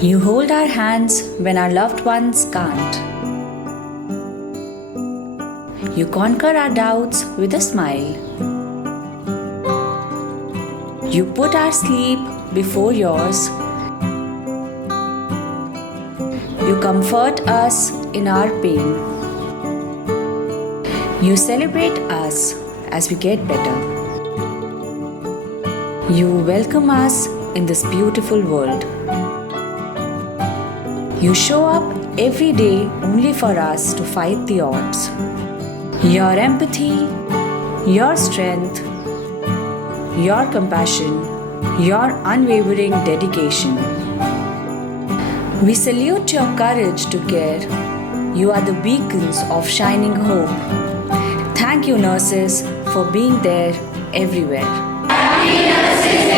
You hold our hands when our loved ones can't. You conquer our doubts with a smile. You put our sleep before yours. You comfort us in our pain. You celebrate us as we get better. You welcome us in this beautiful world. You show up every day only for us to fight the odds. Your empathy, your strength, your compassion, your unwavering dedication. We salute your courage to care. You are the beacons of shining hope. Thank you, nurses, for being there everywhere. Happy Nurses Day!